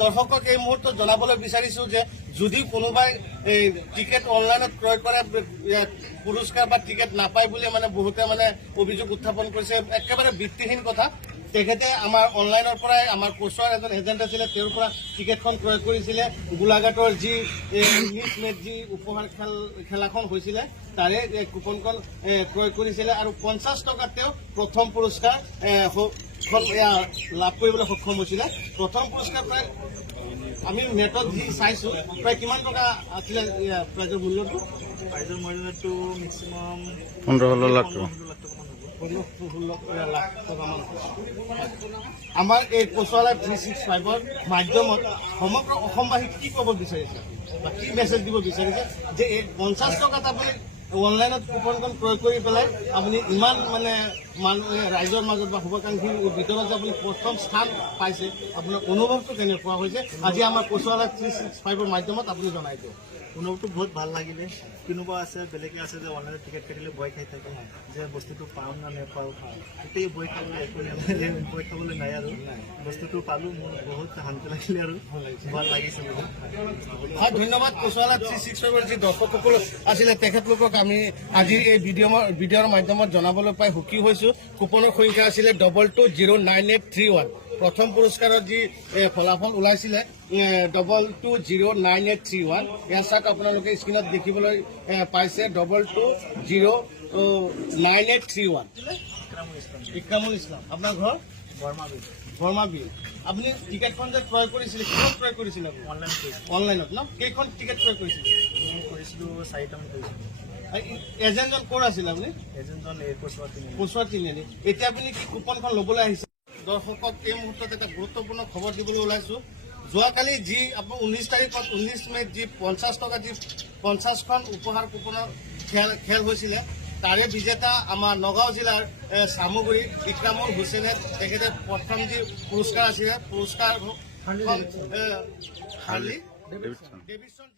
দৰ্শকক এই মুহূৰ্তত জনাবলৈ বিচাৰিছোঁ যে যদি কোনোবাই টিকেট অনলাইনত ক্ৰয় কৰা পুৰস্কাৰ বা টিকেট নাপায় বুলি বহুতে অভিযোগ উত্থাপন কৰিছে, একেবাৰে ভিত্তিহীন কথা। তেখেতে আমাৰ অনলাইনৰ পৰাই আমাৰ কোচৰ এজন এজেণ্ট আছিলে, তেওঁৰ পৰা টিকেটখন ক্ৰয় কৰিছিলে। গোলাঘাটৰ যি ইংলিছ মেট যি উপহাৰ খেলাখন হৈছিলে তাৰে কুপনখন ক্ৰয় কৰিছিলে আৰু 50 টকাত তেওঁ প্ৰথম পুৰস্কাৰ লাভ কৰিবলৈ সক্ষম হৈছিলে। প্ৰথম পুৰস্কাৰ প্ৰায় আমি নেটত যি চাইছোঁ প্ৰায় কিমান টকা আছিলে প্ৰাইজৰ মূল্যটো? প্ৰাইজৰ মূল্যটো মেক্সিমাম 15-16 লাখ টকা। 15-16 লাখ টকামান। আমাৰ এই কোচৱালা 365ৰ মাধ্যমত সমগ্ৰ অসমবাসীক কি ক'ব বিচাৰিছে বা কি মেছেজ দিব বিচাৰিছে যে এই 50 টকাত আপুনি অনলাইনত কুপনখন ক্ৰয় কৰি পেলাই আপুনি ইমান মানুহে ৰাইজৰ মাজত বা শুভাকাংক্ষীৰ ভিতৰত যে আপুনি প্ৰথম স্থান পাইছে, আপোনাৰ অনুভৱটো কেনেকুৱা হৈছে আজি আমাৰ কোচৱালা 365ৰ মাধ্যমত আপুনি জনাই দিয়ক। অনুভৱটো বহুত ভাল লাগিলে। কোনোবা আছে বেলেগে আছে যে অনলাইনত টিকেট কাটিলে ভয় খাই থাকে যে বস্তুটো পাওঁ না নেপাওঁ, গোটেই ভয় খাবলৈ একো নালাগে, ভয় খাবলৈ নাই আৰু বস্তুটো পালোঁ। মোৰ বহুত শান্তি লাগিলে আৰু ভাল লাগিছে বহুত। হয়, ধন্যবাদ। কোচৱালা 365ৰ যি দৰ্শকসকল আছিলে তেখেতলোকক আমি আজিৰ এই ভিডিঅ'ৰ মাধ্যমত জনাবলৈ পাই সুখী হৈছোঁ। কুপনৰ সংখ্যা আছিলে 2209,831। প্ৰথম পুৰস্কাৰৰ যি ফলাফল ওলাইছিলে 2209,831। ইয়াৰ চাওক আপোনালোকে স্ক্ৰীণত দেখিবলৈ পাইছে 2209,831। ইক্ৰামুল ইছলাম, আপোনাৰ ঘৰ বৰ্মা বিল। আপুনি টিকেটখন যে ক্ৰয় কৰিছিলে কিমান ক্ৰয় কৰিছিলে? অনলাইনত ন? কেইখন টিকেট ক্ৰয় কৰিছিলে? কৰিছিলোঁ 4টামান কৰিছিলোঁ। এজেণ্টজন ক'ৰ আছিলে আপুনি? এজেণ্টজন কোচৱাৰ তিনিআলি। এতিয়া আপুনি কি কুপনখন ল'বলৈ আহিছে? দৰ্শকক এই মুহূৰ্তত এটা গুৰুত্বপূৰ্ণ খবৰ দিবলৈ ওলাইছোঁ। যোৱাকালি যি আপোনাৰ 19 তাৰিখত 19 মে'ত যি 50 টকা যি 50খন উপহাৰ কুপনৰ খেল হৈছিলে তাৰে বিজেতা আমাৰ নগাঁও জিলাৰ চামগুৰি ইক্ৰামুল হুছেইনে তেখেতে প্ৰথম যি পুৰস্কাৰ আছিলে পুৰস্কাৰ হাৰ্লি ডেভিডছন